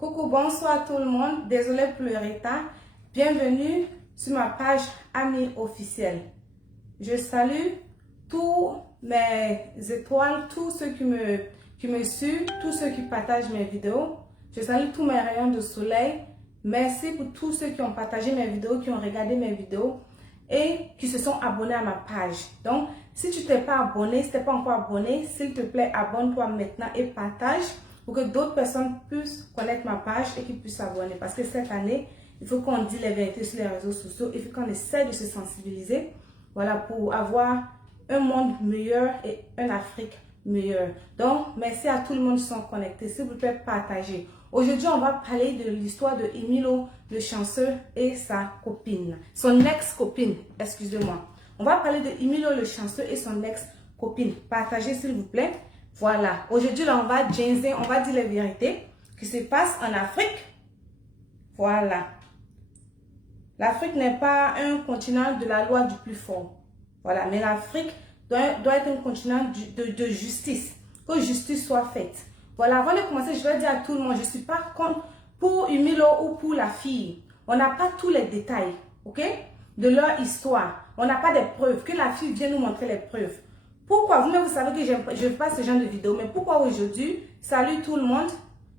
Coucou, bonsoir tout le monde. Désolé pour le retard. Bienvenue sur ma page Amis officielle. Je salue tous mes étoiles, tous ceux qui me suivent, tous ceux qui partagent mes vidéos. Je salue tous mes rayons de soleil. Merci pour tous ceux qui ont partagé mes vidéos, qui ont regardé mes vidéos et qui se sont abonnés à ma page. Donc, si tu t'es pas abonné, si tu n'es pas encore abonné, s'il te plaît, abonne-toi maintenant et partage pour que d'autres personnes puissent connaître ma page et qu'ils puissent s'abonner. Parce que cette année, il faut qu'on dise les vérités sur les réseaux sociaux. Il faut qu'on essaie de se sensibiliser, voilà, pour avoir un monde meilleur et une Afrique meilleure. Donc, merci à tout le monde qui sont connectés. S'il vous plaît, partagez. Aujourd'hui, on va parler de l'histoire de Emilio le chanceux et sa copine. Son ex-copine, excusez-moi. On va parler de Emilio le chanceux et son ex-copine. Partagez, s'il vous plaît. Voilà. Aujourd'hui, là, on va jaser, on va dire les vérités qui se passent en Afrique. Voilà. L'Afrique n'est pas un continent de la loi du plus fort. Voilà. Mais l'Afrique doit être un continent de justice. Que justice soit faite. Voilà. Avant de commencer, je vais dire à tout le monde, je ne suis pas contre pour Emilio ou pour la fille. On n'a pas tous les détails, ok, de leur histoire. On n'a pas des preuves. Que la fille vienne nous montrer les preuves. Pourquoi? Vous-même, vous savez que je ne fais pas ce genre de vidéo. Mais pourquoi aujourd'hui? Salut tout le monde.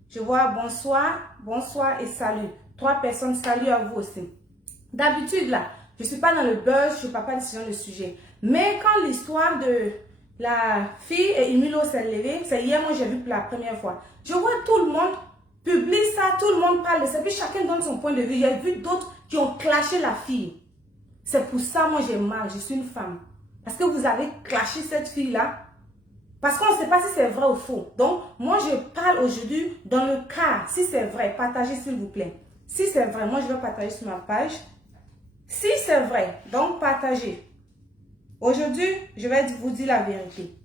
Je vois bonsoir, bonsoir et salut. 3 personnes, salut à vous aussi. D'habitude, là, je ne suis pas dans le buzz, je ne parle pas de ce genre de sujet. Mais quand l'histoire de la fille et Emilio s'est levée, c'est hier, moi, j'ai vu pour la première fois. Je vois tout le monde publie ça, tout le monde parle de ça, puis chacun donne son point de vue. J'ai vu d'autres qui ont clashé la fille. C'est pour ça, moi, j'ai mal, je suis une femme. Parce que vous avez clashé cette fille-là. Parce qu'on ne sait pas si c'est vrai ou faux. Donc, moi, je parle aujourd'hui dans le cas, si c'est vrai, partagez s'il vous plaît. Si c'est vrai, moi, je vais partager sur ma page. Si c'est vrai, donc partagez. Aujourd'hui, je vais vous dire la vérité.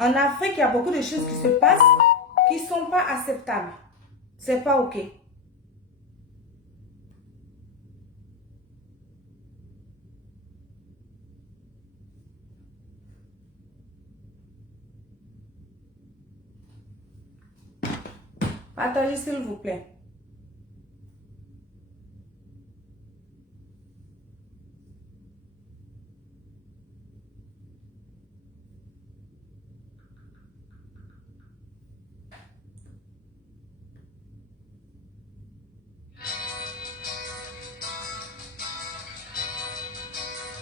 En Afrique, il y a beaucoup de choses qui se passent qui ne sont pas acceptables. C'est pas OK. Partagez s'il vous plaît.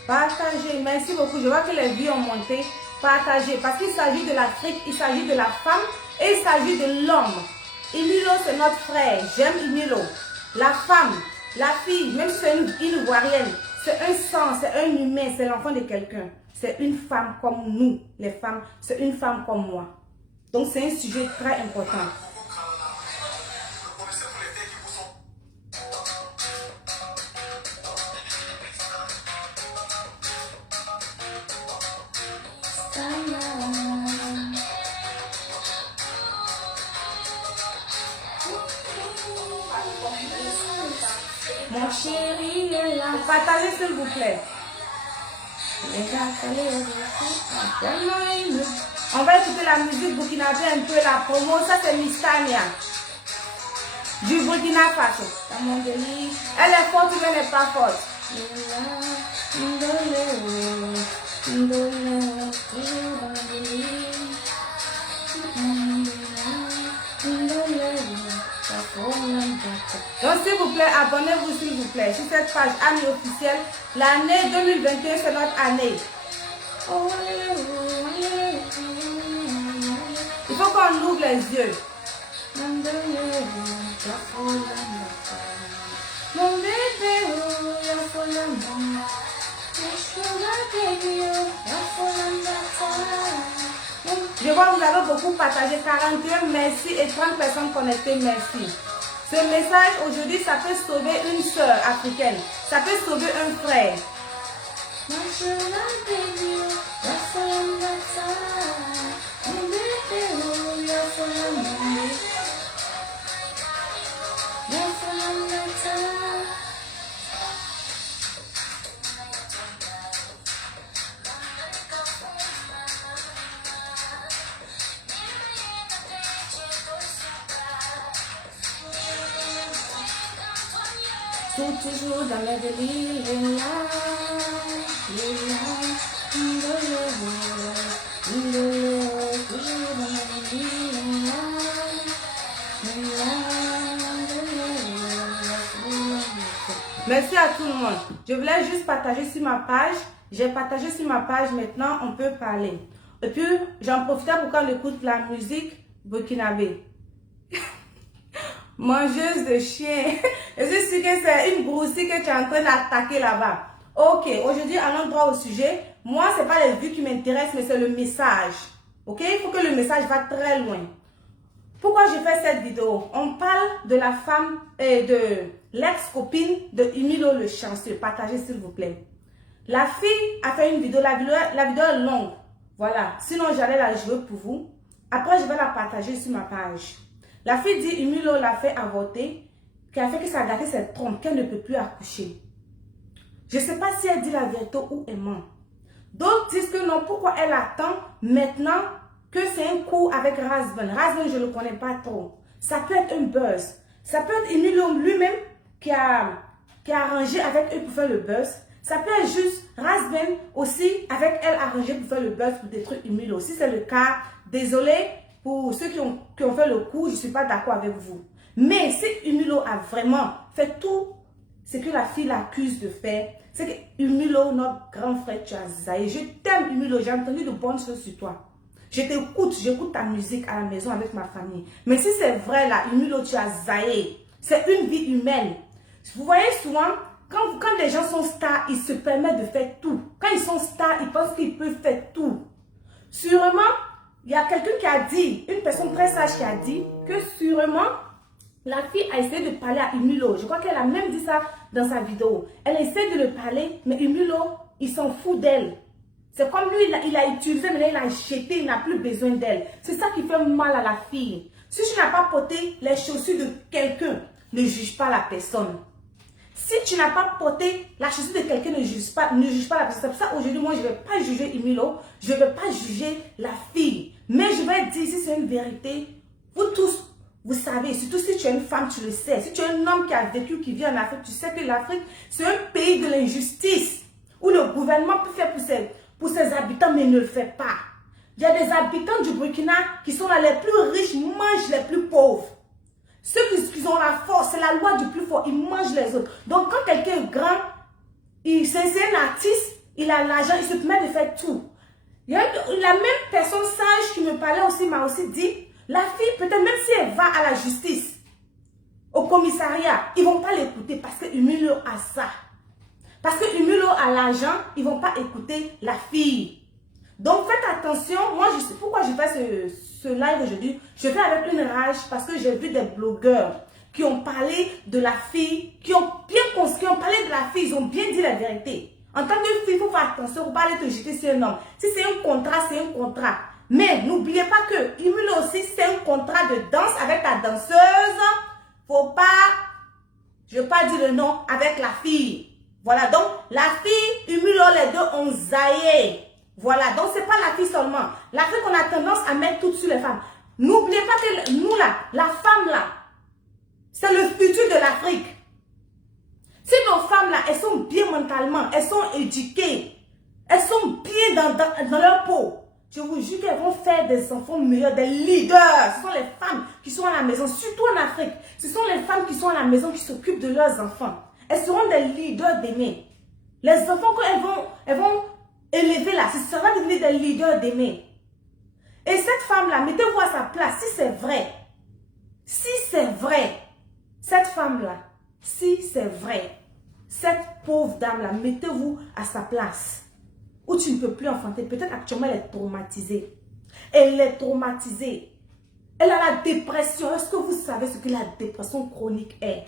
Partagez. Merci beaucoup. Je vois que les vues ont monté. Partagez. Parce qu'il s'agit de l'Afrique, il s'agit de la femme et il s'agit de l'homme. Emilio, c'est notre frère. J'aime Emilio. La femme, la fille, même si c'est une ivoirienne, c'est un sang, c'est un humain, c'est l'enfant de quelqu'un. C'est une femme comme nous, les femmes. C'est une femme comme moi. Donc, c'est un sujet très important. Mon chéri est là. Partagez s'il vous plaît. On va écouter la musique burkinabé un peu, la promo. Ça c'est Mistania. Du Burkina Faso. Elle est forte ou elle n'est pas forte? Donc s'il vous plaît, abonnez-vous s'il vous plaît sur cette page Amis officielle. L'année 2021, c'est notre année. Il faut qu'on ouvre les yeux. Mon bébé, je vois que vous avez beaucoup partagé, 41, merci, et 30 personnes connectées, merci. Ce message aujourd'hui, ça peut sauver une sœur africaine. Ça peut sauver un frère. sont toujours dans mes délires. Merci à tout le monde. Je voulais juste partager sur ma page. J'ai partagé sur ma page. Maintenant, on peut parler. Et puis, j'en profite pour qu'on écoute la musique burkinabé. Mangeuse de chien. Je suis sûre que c'est une broussie que tu es en train d'attaquer là-bas. Ok, aujourd'hui, allons droit au sujet. Moi, ce n'est pas les vues qui m'intéressent, mais c'est le message. Ok, il faut que le message va très loin. Pourquoi j'ai fait cette vidéo? On parle de la femme et de l'ex-copine de Emilio le chanceux. Partagez s'il vous plaît. La fille a fait une vidéo, la vidéo est longue. Voilà, sinon j'allais la jouer pour vous. Après, je vais la partager sur ma page. La fille dit Emilio l'a fait avorter, qui a fait que ça a gâté ses trompes, qu'elle ne peut plus accoucher. Je ne sais pas si elle dit la vérité ou elle ment. D'autres disent que non, pourquoi elle attend maintenant que c'est un coup avec Razvan. Razvan, je ne le connais pas trop. Ça peut être un buzz. Ça peut être Emilio lui-même qui a arrangé avec eux pour faire le buzz. Ça peut être juste Razvan aussi avec elle arrangé pour faire le buzz pour détruire Emilio. Si c'est le cas, désolé pour ceux qui ont fait le coup, je ne suis pas d'accord avec vous. Mais si Emilio a vraiment fait tout ce que la fille l'accuse de faire, c'est que Emilio, notre grand frère, tu as zaï. Je t'aime Emilio, j'ai entendu de bonnes choses sur toi. Je t'écoute, j'écoute ta musique à la maison avec ma famille. Mais si c'est vrai là, Emilio, tu as zaï. C'est une vie humaine. Vous voyez souvent, quand les gens sont stars, ils se permettent de faire tout. Quand ils sont stars, ils pensent qu'ils peuvent faire tout. Sûrement, il y a quelqu'un qui a dit, une personne très sage qui a dit que sûrement, la fille a essayé de parler à Emilio. Je crois qu'elle a même dit ça dans sa vidéo. Elle essaie de le parler, mais Emilio, il s'en fout d'elle. C'est comme lui, il a utilisé, mais là, il a jeté, il n'a plus besoin d'elle. C'est ça qui fait mal à la fille. Si tu n'as pas porté les chaussures de quelqu'un, ne juge pas la personne. Si tu n'as pas porté la chaussure de quelqu'un, ne juge pas la personne. C'est pour ça aujourd'hui, moi, je ne vais pas juger Emilio. Je ne vais pas juger la fille. Mais je vais dire, si c'est une vérité, vous tous, vous savez, surtout si tu es une femme, tu le sais. Si tu es un homme qui a vécu, qui vit en Afrique, tu sais que l'Afrique, c'est un pays de l'injustice. Où le gouvernement peut faire pour ses habitants, mais ne le fait pas. Il y a des habitants du Burkina qui sont là, les plus riches mangent les plus pauvres. Ceux qui ont la force, c'est la loi du plus fort, ils mangent les autres. Donc quand quelqu'un est grand, c'est un artiste, il a l'argent, il se permet de faire tout. Il y a la même personne sage qui me parlait aussi, m'a aussi dit, la fille, peut-être même si elle va à la justice, au commissariat, ils ne vont pas l'écouter parce que Emilio a ça. Parce que Emilio a l'argent, ils ne vont pas écouter la fille. Donc faites attention. Moi, je sais pourquoi je fais ce live aujourd'hui. Je fais avec une rage parce que j'ai vu des blogueurs qui ont parlé de la fille, qui ont parlé de la fille, ils ont bien dit la vérité. En tant que fille, il faut faire attention, il ne faut pas aller te jeter sur un homme. Si c'est un contrat, c'est un contrat. Mais n'oubliez pas que Emilio aussi, c'est un contrat de danse avec ta danseuse. Faut pas, je ne vais pas dire le nom, avec la fille. Voilà, donc la fille, Emilio, les deux ont zaïé. Voilà, donc c'est pas la fille seulement. L'Afrique, on a tendance à mettre tout sur les femmes. N'oubliez pas que nous là, la femme là, c'est le futur de l'Afrique. Si nos femmes là, elles sont bien mentalement, elles sont éduquées, elles sont bien dans leur peau, je vous jure qu'elles vont faire des enfants meilleurs, des leaders. Ce sont les femmes qui sont à la maison, surtout en Afrique. Ce sont les femmes qui sont à la maison, qui s'occupent de leurs enfants. Elles seront des leaders d'aimer. Les enfants qu'elles vont élever là, ça va devenir des leaders d'aimer. Et cette femme-là, mettez-vous à sa place, si c'est vrai. Si c'est vrai, cette femme-là, si c'est vrai, cette pauvre dame-là, mettez-vous à sa place. Où tu ne peux plus enfanter. Peut-être actuellement, elle est traumatisée. Elle est traumatisée. Elle a la dépression. Est-ce que vous savez ce que la dépression chronique est?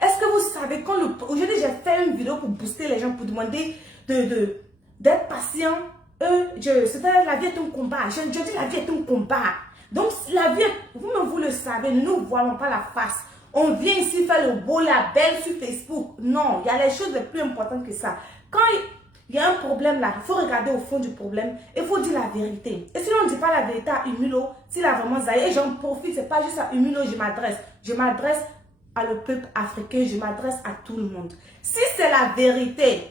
Est-ce que vous savez, aujourd'hui j'ai fait une vidéo pour booster les gens, pour demander d'être patient. C'était la vie est un combat. Je dis la vie est un combat. Donc la vie, vous-même vous le savez, nous ne voilons pas la face. On vient ici faire le beau, la belle sur Facebook. Non, il y a les choses les plus importantes que ça. Quand il y a un problème là, il faut regarder au fond du problème et il faut dire la vérité. Et si on ne dit pas la vérité à Emilio, s'il a vraiment zaï, et j'en profite, c'est pas juste à Emilio, je m'adresse à le peuple africain, je m'adresse à tout le monde. Si c'est la vérité,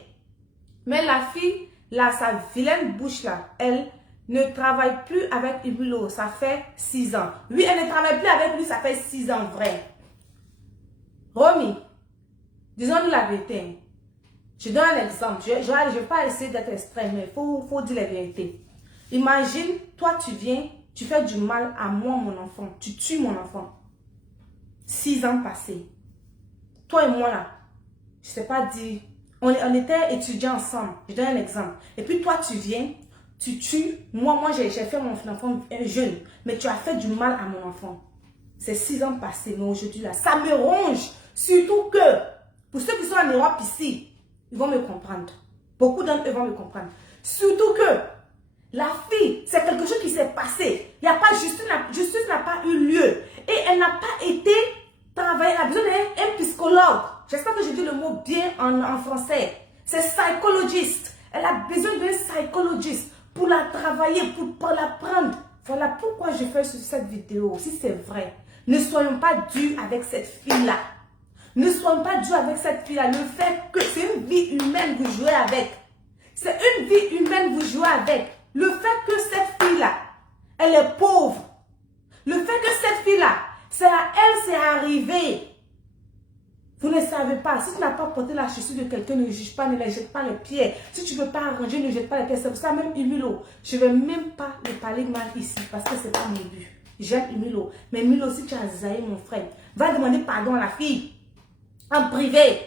mais la fille, là, sa vilaine bouche là, elle ne travaille plus avec Humilo, ça fait 6 ans. Oui, elle ne travaille plus avec lui, ça fait 6 ans, vrai. Romy, disons-nous la vérité. Je donne un exemple. Je ne vais pas essayer d'être extrême, mais il faut dire la vérité. Imagine, toi, tu viens, tu fais du mal à moi, mon enfant. Tu tues mon enfant. 6 ans passés. Toi et moi, là, je ne sais pas dire, on était étudiants ensemble. Je donne un exemple. Et puis toi, tu viens, tu tues. Moi j'ai fait mon enfant jeune, mais tu as fait du mal à mon enfant. C'est 6 ans passés, mais aujourd'hui, là, ça me ronge. Surtout que, pour ceux qui sont en Europe ici, ils vont me comprendre. Beaucoup d'entre eux vont me comprendre. Surtout que, la fille, c'est quelque chose qui s'est passé. Il n'y a pas justice n'a pas eu lieu. Et elle n'a pas été travaillée. Elle a besoin d'un psychologue. J'espère que j'ai dit le mot bien en français. C'est psychologiste. Elle a besoin d'un psychologiste pour la travailler, pour la prendre. Voilà pourquoi je fais cette vidéo. Si c'est vrai, ne soyons pas durs avec cette fille-là. Ne soyons pas durs avec cette fille-là. Le fait que c'est une vie humaine que vous jouez avec. C'est une vie humaine que vous jouez avec. Le fait que cette fille-là, elle est pauvre. Le fait que cette fille-là, c'est à elle, c'est arrivé. Vous ne savez pas. Si tu n'as pas porté la chaussure de quelqu'un, ne juge pas, ne la jette pas les pieds. Si tu ne veux pas arranger, ne jette pas les pieds. C'est pour ça même Humilo, je ne vais même pas lui parler mal ici parce que ce n'est pas mon but. J'aime Humilo. Mais Humilo, si tu as zaï mon frère, va demander pardon à la fille. En privé.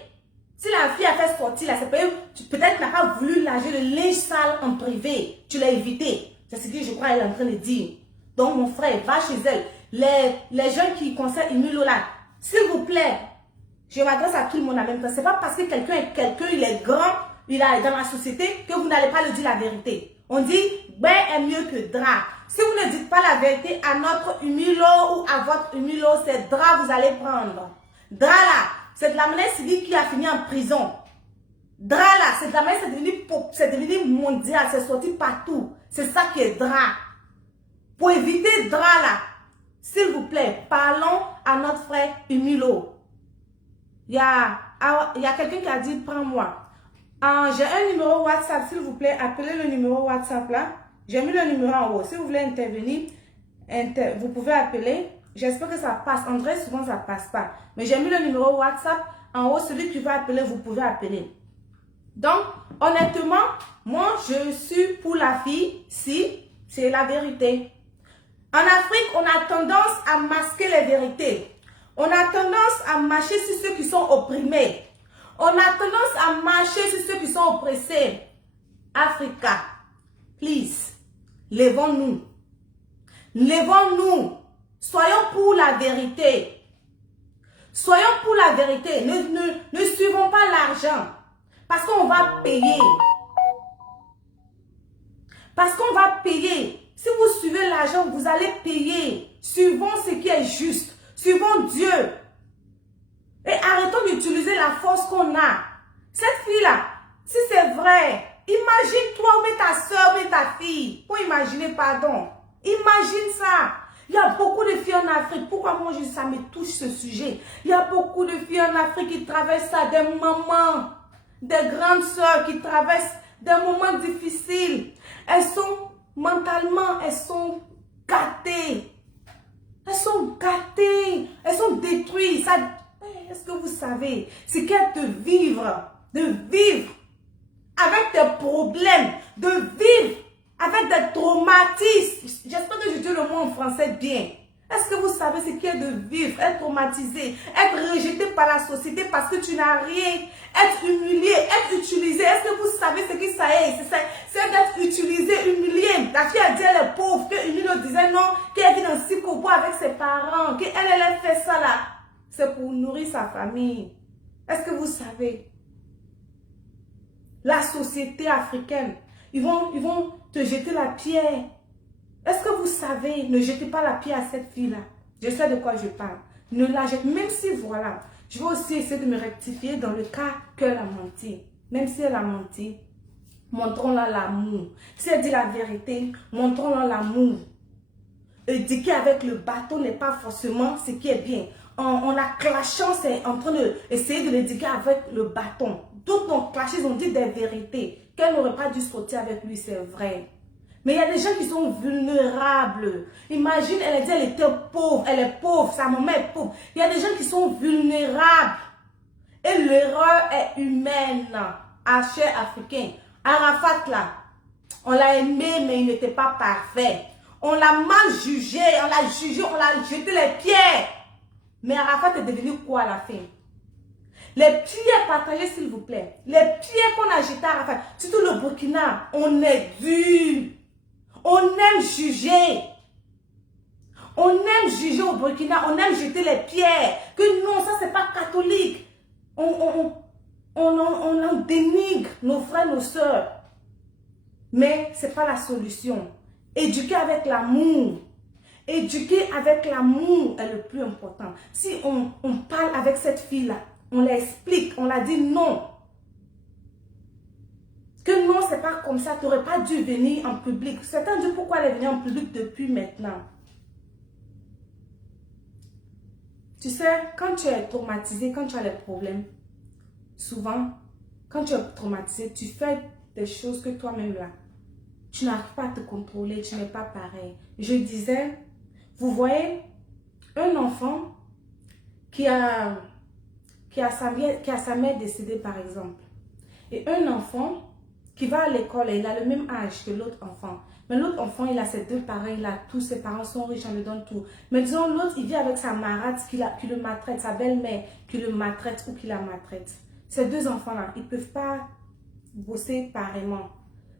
Si la fille a fait sortir là, c'est peut-être tu n'as pas voulu laver le linge sale en privé. Tu l'as évité. C'est ce que je crois qu'elle est en train de dire. Donc mon frère, va chez elle. Les gens qui concernent Humilo là, s'il vous plaît, je m'adresse à tout le monde en même temps. Ce n'est pas parce que quelqu'un est quelqu'un, il est grand, il est dans la société, que vous n'allez pas lui dire la vérité. On dit, ben est mieux que drap. Si vous ne dites pas la vérité à notre Humilo ou à votre Humilo, c'est drap vous allez prendre. Drap là, c'est de la monnaie civile qui a fini en prison. Drap là, c'est de la monnaie, c'est devenu mondial, c'est sorti partout. C'est ça qui est drap. Pour éviter drap là, s'il vous plaît, parlons à notre frère Humilo. Il y a quelqu'un qui a dit, prends-moi. J'ai un numéro WhatsApp, s'il vous plaît, appelez le numéro WhatsApp là. J'ai mis le numéro en haut. Si vous voulez intervenir, vous pouvez appeler. J'espère que ça passe. En vrai, souvent, ça ne passe pas. Mais j'ai mis le numéro WhatsApp en haut. Celui qui va appeler, vous pouvez appeler. Donc, honnêtement, moi, je suis pour la fille si c'est la vérité. En Afrique, on a tendance à masquer les vérités. On a tendance à marcher sur ceux qui sont opprimés. On a tendance à marcher sur ceux qui sont oppressés. Africa, please, lèvons-nous. Lèvons-nous. Soyons pour la vérité. Soyons pour la vérité. Ne suivons pas l'argent. Parce qu'on va payer. Parce qu'on va payer. Si vous suivez l'argent, vous allez payer. Suivons ce qui est juste. Suivons Dieu. Et arrêtons d'utiliser la force qu'on a. Cette fille-là, si c'est vrai, imagine-toi ou ta soeur ou ta fille. Pour imaginer, pardon. Imagine ça. Il y a beaucoup de filles en Afrique. Pourquoi moi, ça me touche ce sujet? Il y a beaucoup de filles en Afrique qui traversent ça. Des mamans, des grandes soeurs qui traversent des moments difficiles. Elles sont mentalement, elles sont gâtées. Elles sont gâtées. Elles sont détruites. Est-ce que vous savez ce qu'est de vivre avec des problèmes, de vivre avec des traumatismes? J'espère que je dis le mot en français bien. Est-ce que vous savez ce qu'est de vivre, être traumatisé, être rejeté par la société parce que tu n'as rien, être humilié, être utilisé? Est-ce que vous savez ce que ça est? C'est d'être utilisé, humilié. La fille a dit elle est pauvre, que Humilo disait non, qu'elle vit dans Sikobo avec ses parents, qu'elle a fait ça là. C'est pour nourrir sa famille. Est-ce que vous savez? La société africaine, ils vont te jeter la pierre. Est-ce que vous savez? Ne jetez pas la pierre à cette fille-là. Je sais de quoi je parle. Ne la jette, même si voilà. Je vais aussi essayer de me rectifier dans le cas qu'elle a menti. Même si elle a menti, montrons-la l'amour. Si elle dit la vérité, montrons-la l'amour. Éduquer avec le bateau n'est pas forcément ce qui est bien. on a clashé, c'est en train d'essayer de l'éduquer avec le bâton. D'autres ont clashé, ils ont dit des vérités. Qu'elle n'aurait pas dû sortir avec lui, c'est vrai. Mais il y a des gens qui sont vulnérables. Imagine, elle a dit elle était pauvre, elle est pauvre, sa maman est pauvre. Il y a des gens qui sont vulnérables. Et l'erreur est humaine. Haché africain. Arafat là, on l'a aimé, mais il n'était pas parfait. On l'a mal jugé, on l'a jeté les pierres. Mais Arafat est devenu quoi à la fin? Les pierres partagées, s'il vous plaît. Les pierres qu'on a jetées à Arafat, surtout le Burkina, on est dur. On aime juger. On aime juger au Burkina, on aime jeter les pierres. Que non, ça c'est pas catholique. On en dénigre nos frères, nos sœurs. Mais ce n'est pas la solution. Éduquer avec l'amour. Éduquer avec l'amour est le plus important. Si on parle avec cette fille-là, on l'explique, on la dit non. Que non, c'est pas comme ça, tu n'aurais pas dû venir en public. Certains disent pourquoi elle est venue en public depuis maintenant. Tu sais, quand tu es traumatisé, quand tu as des problèmes, souvent, quand tu es traumatisé, tu fais des choses que toi-même là, tu n'arrives pas à te contrôler, tu n'es pas pareil. Je disais, vous voyez, un enfant qui a sa mère décédée par exemple, et un enfant qui va à l'école et il a le même âge que l'autre enfant. Mais l'autre enfant, il a ses deux parents, il a tous, ses parents sont riches, on lui donne tout. Mais disons, l'autre, il vit avec sa marade qui le maltraite, sa belle-mère qui le maltraite ou qui la maltraite. Ces deux enfants-là, ils ne peuvent pas bosser pareillement.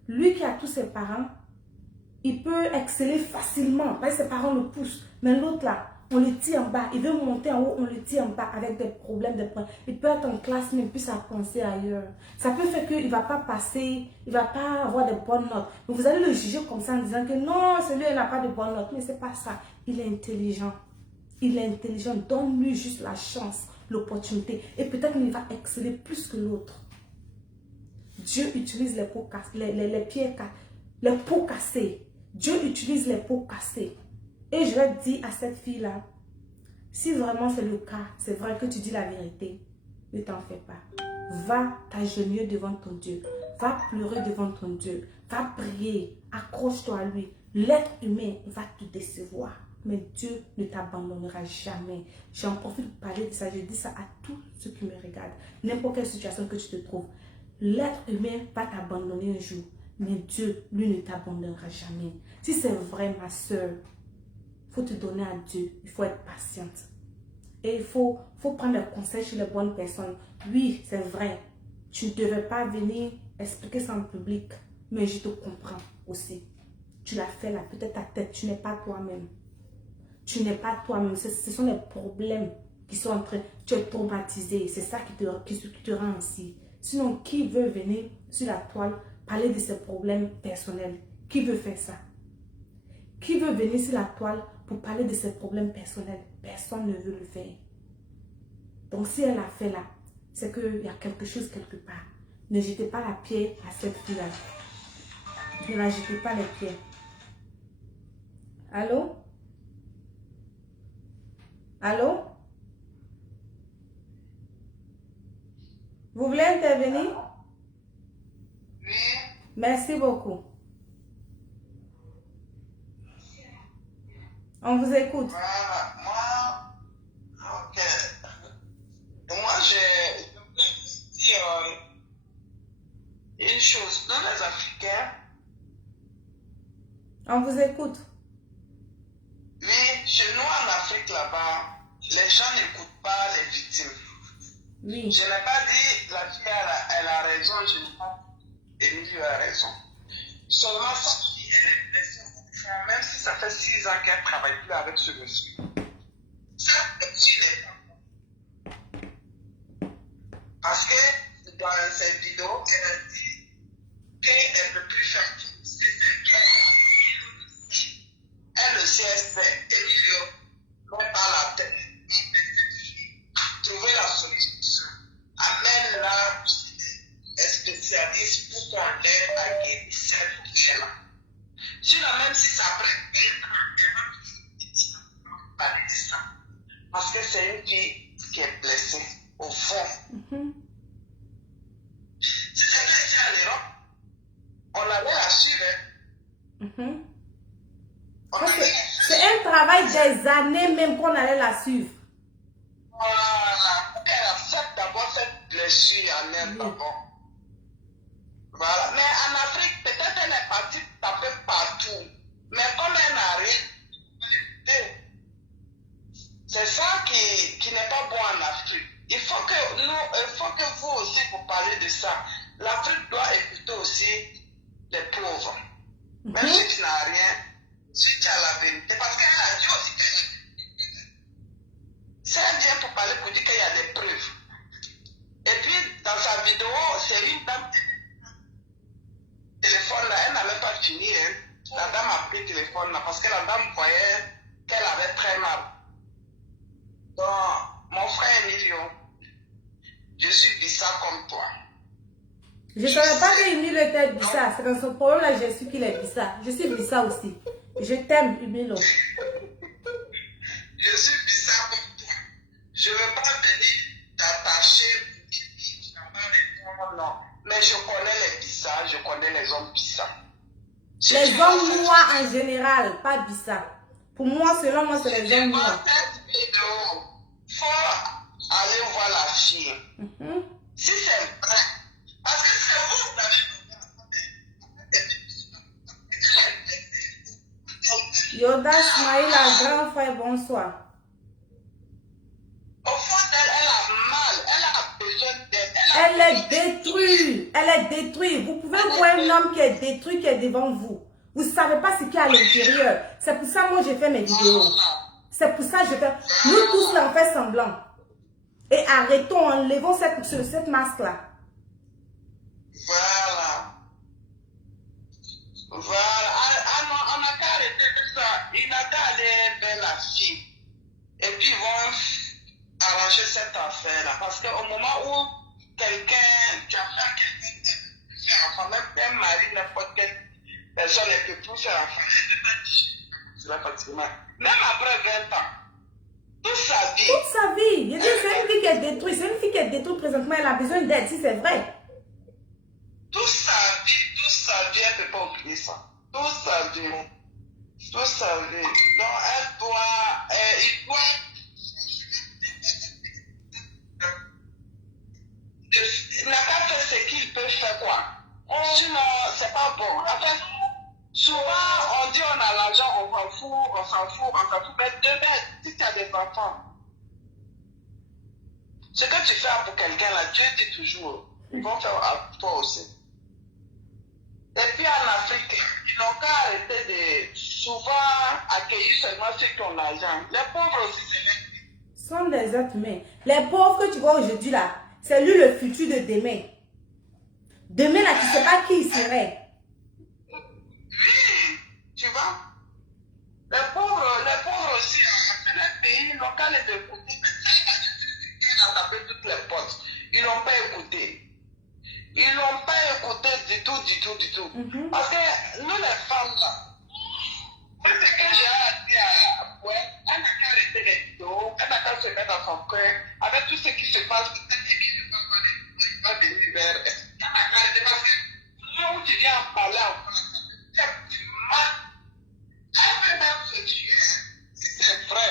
Lui qui a tous ses parents, il peut exceller facilement. Là, ses parents le poussent. Mais l'autre là, on le tire en bas. Il veut monter en haut, on le tire en bas avec des problèmes de points. Il peut être en classe, mais il peut sa penser ailleurs. Ça peut faire qu'il ne va pas passer, il ne va pas avoir de bonnes notes. Donc vous allez le juger comme ça en disant que non, celui-là n'a pas de bonnes notes. Mais ce n'est pas ça. Il est intelligent. Il est intelligent. Donne-lui juste la chance, l'opportunité. Et peut-être qu'il va exceller plus que l'autre. Dieu utilise les pots cassés, les pots cassés. Dieu utilise les pots cassés. Et je vais dire à cette fille-là, si vraiment c'est le cas, c'est vrai que tu dis la vérité, ne t'en fais pas. Va t'agenouiller devant ton Dieu. Va pleurer devant ton Dieu. Va prier. Accroche-toi à lui. L'être humain va te décevoir. Mais Dieu ne t'abandonnera jamais. J'en profite pour parler de ça. Je dis ça à tous ceux qui me regardent. N'importe quelle situation que tu te trouves. L'être humain va t'abandonner un jour. Mais Dieu, lui, ne t'abandonnera jamais. Si c'est vrai, ma soeur, il faut te donner à Dieu. Il faut être patiente. Et il faut prendre des conseils chez les bonnes personnes. Oui, c'est vrai. Tu ne devais pas venir expliquer ça en public. Mais je te comprends aussi. Tu l'as fait là, peut-être ta tête. Tu n'es pas toi-même. Tu n'es pas toi-même. Ce sont les problèmes qui sont en train. Tu es traumatisé. C'est ça qui te rend ainsi. Sinon, qui veut venir sur la toile parler de ses problèmes personnels? Qui veut faire ça? Qui veut venir sur la toile pour parler de ses problèmes personnels? Personne ne veut le faire. Donc, si elle l'a fait là, c'est qu'il y a quelque chose quelque part. Ne jetez pas la pierre à cette fille-là. Ne la jetez pas les pierres. Allô? Allô? Vous voulez intervenir? Oui. Merci beaucoup. On vous écoute. Voilà. Ok. Moi, je voulais dire une chose. Nous, les Africains, On vous écoute. mais chez nous en Afrique là-bas, les gens n'écoutent pas les victimes. Oui. Je n'ai pas dit la fille elle a raison, je n'ai pas dit Émilie a raison. Seulement sa fille, elle est blessée au fond, même si ça fait 6 ans qu'elle ne travaille plus avec ce monsieur. Ça, monsieur n'est pas bon. Parce que dans cette vidéo, elle a dit qu'elle ne peut plus faire tout. Elle le sait, elle sait. Émilie, non pas la tête. Trouver la solution. Amène-la un spécialiste pour qu'on l'aide à guérir cette pierre-là. Sinon, même si ça prend un an, elle va toujours dire ça. qui est blessée au fond. Mhm. C'est ça qu'ici en Europe, on avait la suivre. Mhm. On Parce que avait c'est un travail des années même qu'on allait la suivre. voilà, pour qu'elle accepte d'abord cette blessure en elle Oui. d'abord. Voilà. Mais en Afrique, peut-être elle est partie taper partout. Mais comme elle n'a rien, c'est ça qui n'est pas bon en Afrique. Il faut que vous aussi vous parlez de ça. L'Afrique doit écouter aussi les pauvres. Même Mhm. si tu n'as rien, si tu as la vérité. Parce qu'elle a dit aussi c'est bien pour parler pour dire qu'il y a des preuves. Et puis, dans sa vidéo, c'est une dame téléphone là, elle n'a même pas fini. Hein. La dame a pris le téléphone là parce que la dame voyait qu'elle avait très mal. Donc, mon frère Emilio, je suis bizarre comme toi. Je ne savais pas qu'Emile était bizarre. C'est dans son problème là, j'ai su qu'il est bizarre. Je suis bizarre aussi. Je t'aime, Emile. Je suis bizarre comme toi. Je ne veux pas venir t'attacher tu n'as pas raison, non. Mais je connais les bizarres, je connais les hommes bizarres. Si Les tu hommes noirs en général, pas bizarre. Pour moi, selon moi, c'est les hommes noirs. cette vidéo, il faut aller voir la fille. Mhm. Si c'est vrai, parce que c'est vous qui avez Yoda Smaïla, grand frère, bonsoir. au fond d'elle, elle a mal, elle a besoin d'aide. Elle est détruite. Elle est détruite. Vous pouvez voir un homme qui est détruit, qui est devant vous. Vous ne savez pas ce qu'il y a à l'intérieur. C'est pour ça que moi, j'ai fait mes vidéos. C'est pour ça que je fais... Nous tous, là, on fait semblant. Et arrêtons, enlevons cette masque-là. Voilà. Voilà. Ah non, on n'a qu'à arrêter de ça. Il n'a qu'à aller vers la fille. Et puis, ils vont arranger cette affaire-là. Parce qu'au moment où quelqu'un, tu as fait à quelqu'un, faire enfant, même un mari, n'importe quelle personne ne peut plus faire enfant. C'est là pratiquement. Même après 20 ans. Toute sa vie. Toute sa vie. Je dis, c'est une fille qui est détruite. C'est une fille qui est détruite présentement. Elle a besoin d'aide, si c'est vrai. Toute sa vie, elle ne peut pas oublier ça. Toute sa vie. Toute sa vie. Donc, il doit, il n'a pas fait ce qu'il peut faire, quoi. Sinon, c'est pas bon. En fait, souvent, on dit on a l'argent, on s'en fout. Mais demain, si tu as des enfants, ce que tu fais pour quelqu'un là, Dieu dit toujours, ils vont faire à toi aussi. Et puis en Afrique, ils n'ont qu'à arrêter de souvent accueillir seulement ceux qui ont l'argent. Les pauvres aussi, c'est Sont des êtres humains. Les pauvres que tu vois aujourd'hui là, c'est lui le futur de demain. Demain là, tu ne sais pas qui il serait. oui, tu vois. Les pauvres aussi, c'est le pays, ils n'ont qu'à les écouter. Ils ont tapé toutes les portes. Ils n'ont pas écouté. Ils n'ont pas écouté du tout. Parce que nous les femmes là, c'est ce que j'ai dit à ouais, elle n'a qu'à arrêter les vidéos, elle n'a qu'à se mettre dans son cœur, avec tout ce qui se passe, peut-être qu'il ne va pas venir vers elle. Elle n'a qu'à arrêter parce que là où tu viens en parler en français, c'est du mal. Elle peut même se tuer, si c'est vrai.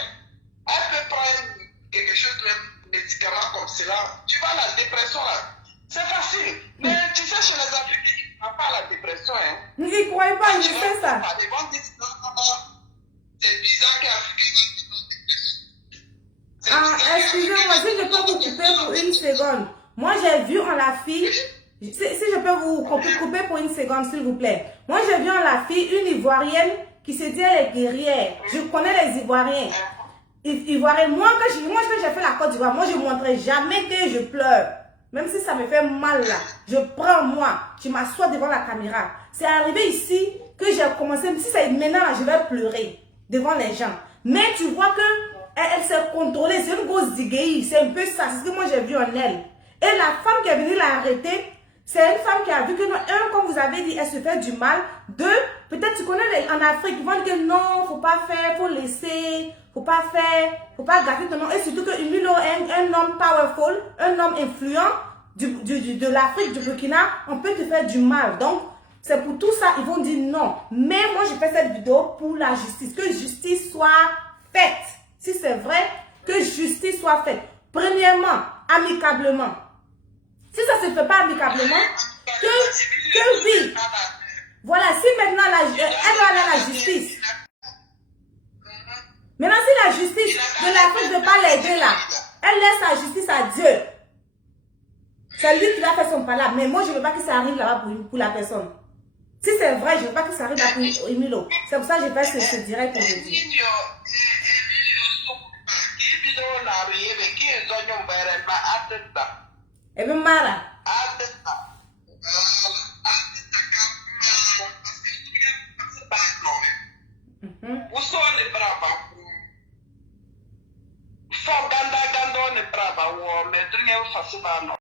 Elle peut prendre quelque chose, un médicament comme cela. Tu vois la dépression là, c'est facile. Mais tu sais, chez les Africains, ils n'ont pas la dépression. Hein. Vous n'y croyez pas, je sais ça. Ils vont dire non, c'est bizarre qu'Africains. Ah, excusez-moi, si je peux vous couper pour une seconde. Moi, j'ai vu en la fille, si je peux vous couper pour une seconde, s'il vous plaît. Moi, j'ai vu en la fille une Ivoirienne qui se dit elle est guerrière. Je connais les Ivoiriens. Ivoiriens. Moi, quand j'ai fait la Côte d'Ivoire, moi, je ne montrais jamais que je pleure. Même si ça me fait mal là, je prends moi, je m'assois devant la caméra. C'est arrivé ici que j'ai commencé, si c'est maintenant là, je vais pleurer devant les gens. Mais tu vois que elle s'est contrôlée, c'est une grosse zigueille, c'est un peu ça, c'est ce que moi j'ai vu en elle. Et la femme qui est venue l'arrêter, c'est une femme qui a vu que, un, comme vous avez dit, elle se fait du mal. Deux, peut-être tu connais en Afrique, ils vont dire que non, faut pas faire, faut laisser, faut pas faire, faut pas gâter ton nom. Et surtout que un homme powerful, un homme influent de l'Afrique, du Burkina, on peut te faire du mal. Donc, c'est pour tout ça, ils vont dire non. Mais moi, je fais cette vidéo pour la justice. Que justice soit faite. Si c'est vrai, que justice soit faite. Premièrement, amicablement. Si ça ne se fait pas amicablement, que oui. Voilà, si maintenant, elle va aller à la justice. Maintenant, si la justice de l'Afrique ne veut pas l'aider là, elle laisse la justice à Dieu. C'est lui qui va faire son palabre. Mais moi, je ne veux pas que ça arrive là-bas pour la personne. Si c'est vrai, je ne veux pas que ça arrive là pour Emilio. C'est pour ça que je fais ce direct aujourd'hui. Et même Mara.